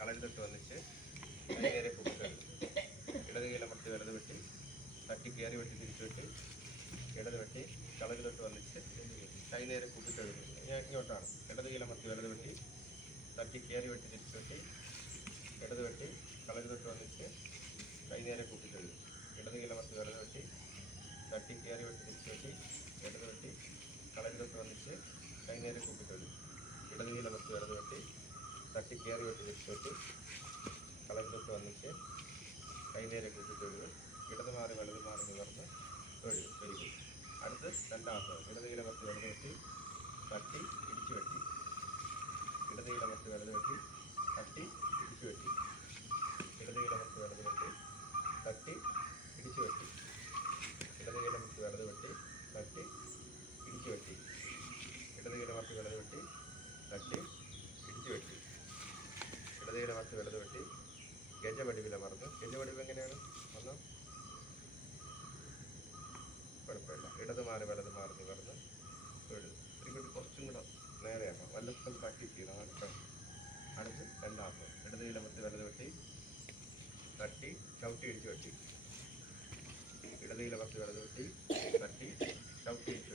കളരി തൊട്ട് വന്നിച്ച് നേരെ കൂപ്പിട്ട് ഇടത് കൈയിലമർത്തി വലത് വെട്ടി തട്ടി കയറി വെട്ടി തിരിച്ചു വെട്ടി ഇടത് വെട്ടി കളരി തൊട്ട് വന്നിച്ച് കൈ നേരെ കൂപ്പിട്ട് ഞാൻ ഇങ്ങോട്ടാണ് ഇടത് കൈയിലമർത്തി വലത് വെട്ടി തട്ടി കയറി വെട്ടി തിരിച്ചു വെട്ടി ഇടത് വെട്ടി കളരി തൊട്ട് വന്നിച്ച് കൈ നേരെ കൂപ്പിട്ട് ഇടത് കൈയിലമർത്തി വലത് വെട്ടി തട്ടി കയറി വെട്ടി തിരിച്ചു വെട്ടി ഇടത് വെട്ടി കളരി തൊട്ട് വന്നിച്ച് കൈ നേരെ കൂപ്പിട്ട് ഇടത് കൈയിലമർത്തി വലത് വെട്ടി തട്ടി കയറി വെട്ടി തിരിച്ചു വെട്ടി കളരി തൊട്ട് വന്നിച്ച് കൈ നേരെ കൂപ്പിട്ട് ഇടത് മാറി വലത് മാറി നിവർന്ന് വെരി ഗുഡ്. അടുത്ത് രണ്ടാമത്തെ ഇടത് കൈയിലമർത്തി വലത് വെട്ടി തട്ടി ഇടിച്ചു വെട്ടി ഇടത് കൈയിലമർത്തി വലത് വെട്ടി തട്ടി ഇടിച്ചു വെട്ടി ഇടത് കൈയിലമർത്തി വലത് വെട്ടി തട്ടി ഇടിച്ചു വെട്ടി ഇടത് കൈയിലമർത്തി വലത് വെട്ടി തട്ടി ഇടിച്ചു വെട്ടി ഇടത് കൈയിലമർത്തി വലത് വെട്ടി തട്ടി ഇടിച്ചു വെട്ടി ഇടത് കൈയിലമർത്തി വലത് വെട്ടി ഗജവടിവിലമർന്ന് ഗജവടിവ് എങ്ങനെയാണ് ഒന്ന് കുഴപ്പമില്ല ഇടത് മാറി വലത് മാറി നിവർന്ന് ഇങ്ങോട്ട് കുറച്ചും കൂടെ നേരെയാക്കാം വല്ലതും പ്രാക്ടീസ് ചെയ്യണം. അടുത്ത് രണ്ടാമത് ഇടത് കൈയിലമർത്തി വലത് വെട്ടി തട്ടി ചവിട്ടി ഇടിച്ച് വെട്ടി ഇടത് കൈയിലമർത്തി വലത് വെട്ടി തട്ടി ചവിട്ടി ഇടിച്ച്